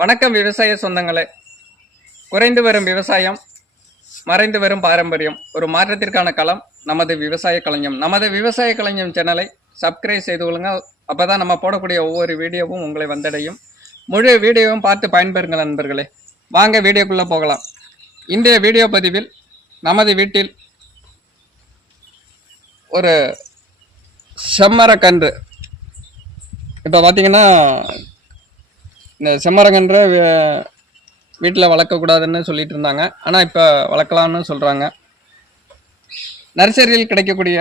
வணக்கம் விவசாய சொந்தங்களே. குறைந்து வரும் விவசாயம் மறைந்து வரும் பாரம்பரியம் ஒரு மாற்றத்திற்கான களம் நமது விவசாய கலைஞம். நமது விவசாய கலைஞம் சேனலை சப்ஸ்கிரைப் செய்து கொள்ளுங்கள். அப்போ தான் நம்ம போடக்கூடிய ஒவ்வொரு வீடியோவும் உங்களை வந்தடையும். முழு வீடியோவும் பார்த்து பயன்பெறுங்கள் நண்பர்களே. வாங்க வீடியோக்குள்ளே போகலாம். இன்றைய வீடியோ பதிவில் நமது வீட்டில் ஒரு செம்மரக்கன்று. இப்போ பார்த்தீங்கன்னா இந்த செம்மரங்கன்ற வீட்டில் வளர்க்கக்கூடாதுன்னு சொல்லிட்டு இருந்தாங்க. ஆனால் இப்போ வளர்க்கலான்னு சொல்கிறாங்க நர்சரியில் கிடைக்கக்கூடிய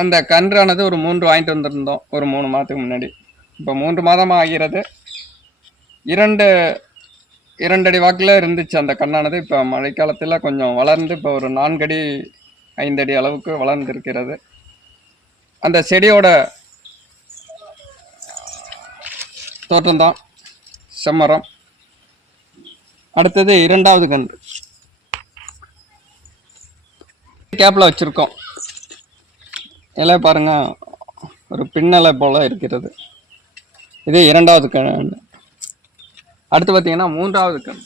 அந்த கன்றானது ஒரு மூன்று வாங்கிட்டு வந்திருந்தோம். ஒரு மூணு மாதத்துக்கு முன்னாடி. இப்போ மூன்று மாதமாக ஆகிறது. இரண்டு இரண்டடி வாக்கில் இருந்துச்சு அந்த கண்ணானது. இப்போ மழைக்காலத்தில் கொஞ்சம் வளர்ந்து இப்போ ஒரு நான்கடி ஐந்தடி அளவுக்கு வளர்ந்திருக்கிறது. அந்த செடியோட தோட்டம்தான் செம்மரம். அடுத்தது இரண்டாவது கன்று. கேப்பில் வச்சுருக்கோம். இலை பாருங்க ஒரு பின்னலை போல் இருக்கிறது. இது இரண்டாவது கன்று. அடுத்து பார்த்தீங்கன்னா மூன்றாவது கண்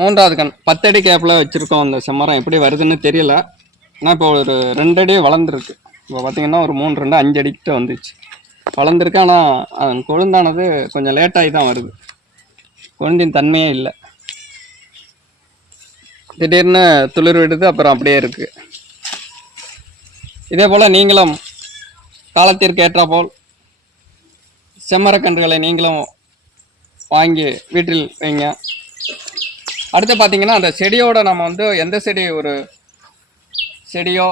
மூன்றாவது கண் பத்தடி கேப்பில் வச்சுருக்கோம் அந்த செம்மரம். எப்படி வருதுன்னு தெரியல. ஆனால் இப்போ ஒரு ரெண்டு அடி வளர்ந்துருக்கு. இப்போ பார்த்தீங்கன்னா ஒரு மூணு ரெண்டு அஞ்சு அடிக்கிட்ட வந்துச்சு. வளர்ந்துருக்கு ஆனால் அதன் கொழுந்தானது கொஞ்சம் லேட்டாகி தான் வருது. கொழுந்தின் தன்மையே இல்லை. திடீர்னு துளிர் விடுது அப்புறம் அப்படியே இருக்குது இதே போல் நீங்களும் காலத்திற்கு ஏற்றாப்போல் செம்மரக்கன்றுகளை நீங்களும் வாங்கி வீட்டில் வைங்க. அடுத்து பார்த்தீங்கன்னா அந்த செடியோட நம்ம வந்து எந்த செடி ஒரு செடியோ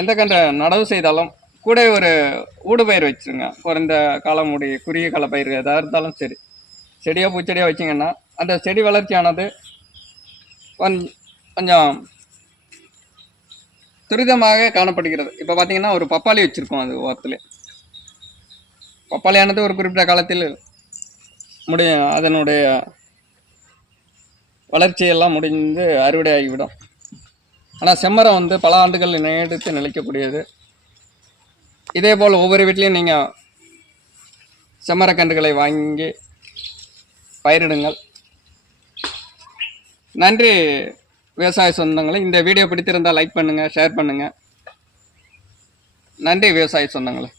எந்த கன்று நடவு செய்தாலும் கூட ஒரு ஊடுபயிர் வச்சுருங்க. குறைந்த காலம் உடைய குறுகிய கால பயிர் எதாக இருந்தாலும் சரி. செடியோ பூச்செடியோ வச்சிங்கன்னா அந்த செடி வளர்ச்சியானது கொஞ்சம் துரிதமாக காணப்படுகிறது. இப்போ பார்த்தீங்கன்னா ஒரு பப்பாளி வச்சுருக்கோம் அது ஓரத்தில். பப்பாளியானது ஒரு குறிப்பிட்ட காலத்தில் முடிய அதனுடைய வளர்ச்சியெல்லாம் முடிந்து அறுவடை ஆகிவிடும் ஆனால் செம்மரம் வந்து பல ஆண்டுகள் நீடித்து நிலைக்கக்கூடியது. இதே போல் ஒவ்வொரு வீட்லேயும் நீங்கள் செம்மரக்கன்றுகளை வாங்கி பயிரிடுங்கள். நன்றி விவசாய சொந்தங்களை. இந்த வீடியோ பிடித்திருந்தால் லைக் பண்ணுங்கள் ஷேர் பண்ணுங்கள் நன்றி விவசாய சொந்தங்களே.